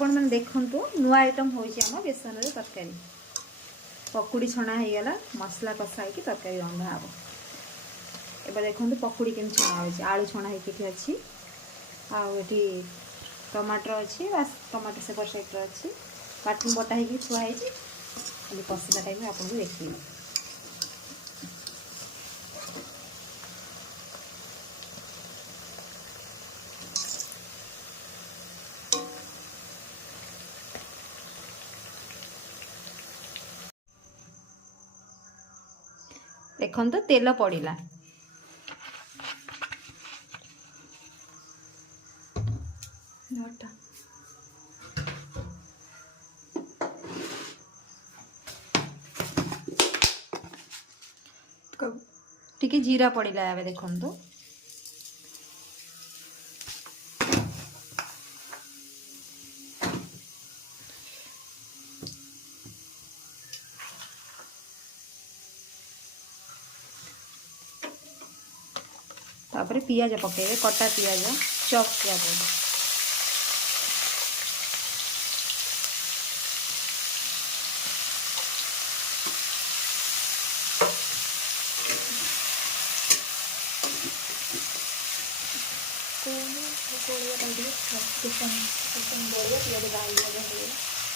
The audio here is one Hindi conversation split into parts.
आपण मैंने देखु नुआ आइटम होम बेसन तरकारी पकुड़ी छणा हो गला मसला कषा हो तरकारी रंधा हे एबे देखो पकुड़ी केम छणा हो आलू छणा होती अच्छी आठी टमाटर अच्छी बास टमाटर सेपर साइड अच्छी कार्टून बटा हो थुआई खाली कषिला टाइम आपको देखिए। देखो तेल पड़ा टिके जीरा पड़ा ए देखो तापर पियाज पकेबे कटा पियाज चॉप किया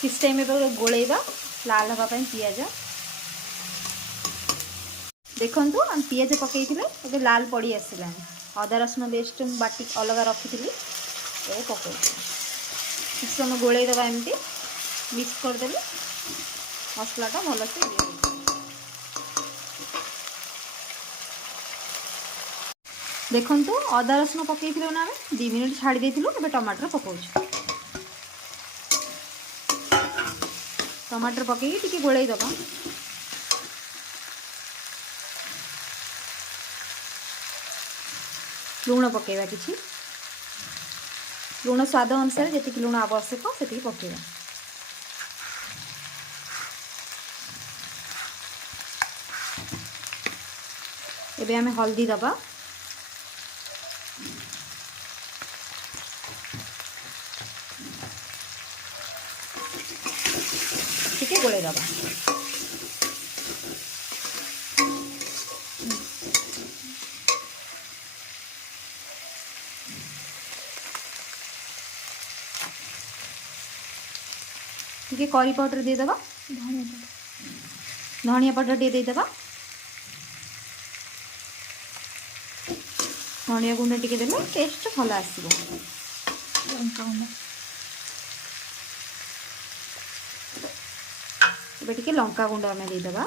किस टाइम में गोलेबा लाल हाँपाई पियाज देखु हम पियाज पकई थे लाल पड़ी आसला अदा रसुण पेस्ट बाटी अलग रखी पकड़ किस समय गोलेदबा एमती मिक्स करदेले मसलाटा भलसे देखु अदा रसुण पकई ना 2 मिनट छाड़ी देलु ए टमाटर पकाऊ टमाटर पकई टी गोलेदबा लुण पकेबा किछि लुण स्वाद अनुसार जी लुण आवश्यक से पकेबा एबे आमे हल्दी दबा टिके गोले दबा टिके करी पाउडर दे दबा धनिया पाउडर दे दबा धनिया गुंड टिके देले टेस्ट भल आसीबो एबे टिके लंका गुंड आमे दे दबा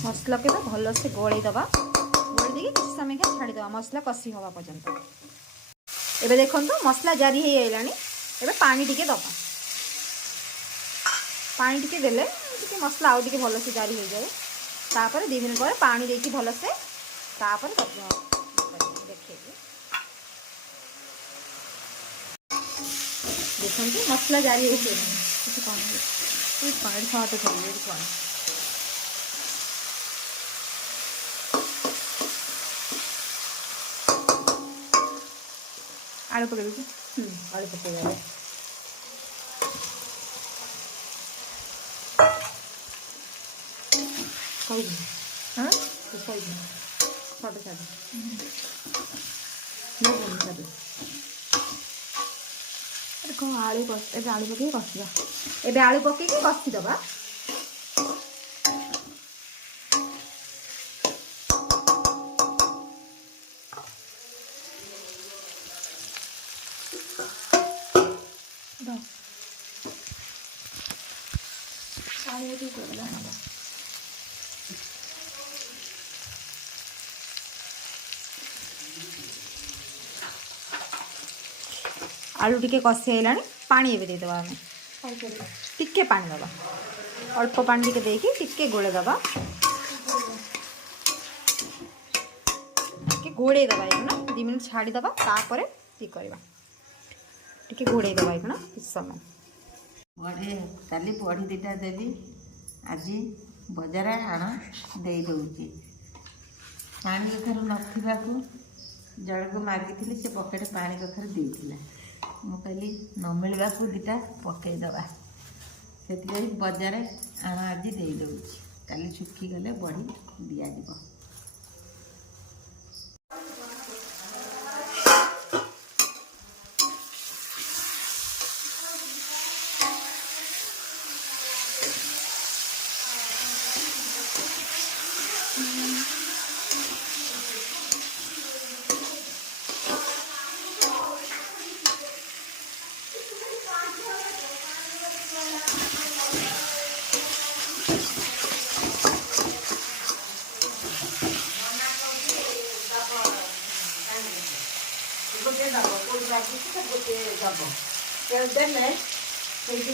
मसला के भल से गोले दबा गोले देखिए किसी समय क्या छाड़ी दबा मसला कषि हवा पर्यंत एबे देखो मसला जारी हो आइलानी एबे पानी टिके दबा पानी टिके देले टिके मसला आउ टिके भल से जारी हो जाए तापर 2 मिनट पर पानी देकी भल से तापर देखिए देखो मसला जारी हो किसी कौन पानी खाते चाहिए कौन आलू पकड़ आलू पकड़ हाँ छोटे छाड़ कौन आलू ए आलू पकड़ कषा ए आलू पकई कषि दबा आलू टिके कषि आइला पानी एबे दे दबा आमे टिके पानी दबा अल्प पानी टिके देकी टिके गोले दबा टिके गोले दबा ना 2 मिनट छाड़ी दबा तापर ठीक करबा टिके घोड़े दबा इकना किस समय बड़ी काली बड़ी दीटा देवी आज बजार आण दे दूची पानी कथार नाक जड़ को मागिली से पकेट पानी कथार देला मु कहली न मिलवा दीटा पकईदबा से बजार आण आज दे दूची काली सुखी गले बड़ी दिज्व गोटे दब कौन लगे तो गोटे दब देने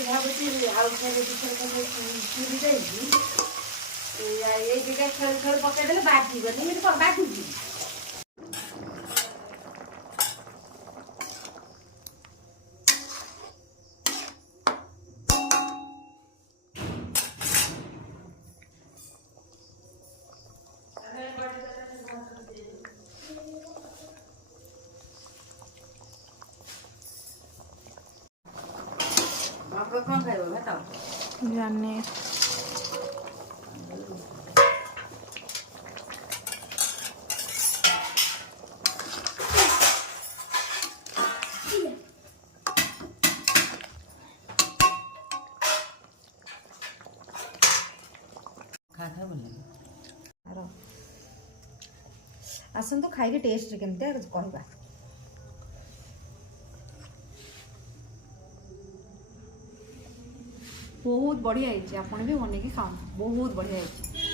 भावी आउ थे चूरी जाइए ये दुटा खेल खेल पकईदे बाजन बाजुची कौन खाइब भात जाने खाता बोल आसतु खाई टेस्ट केमती कहवा बहुत बढ़िया है आपन भी बन खाऊ बहुत बढ़िया है।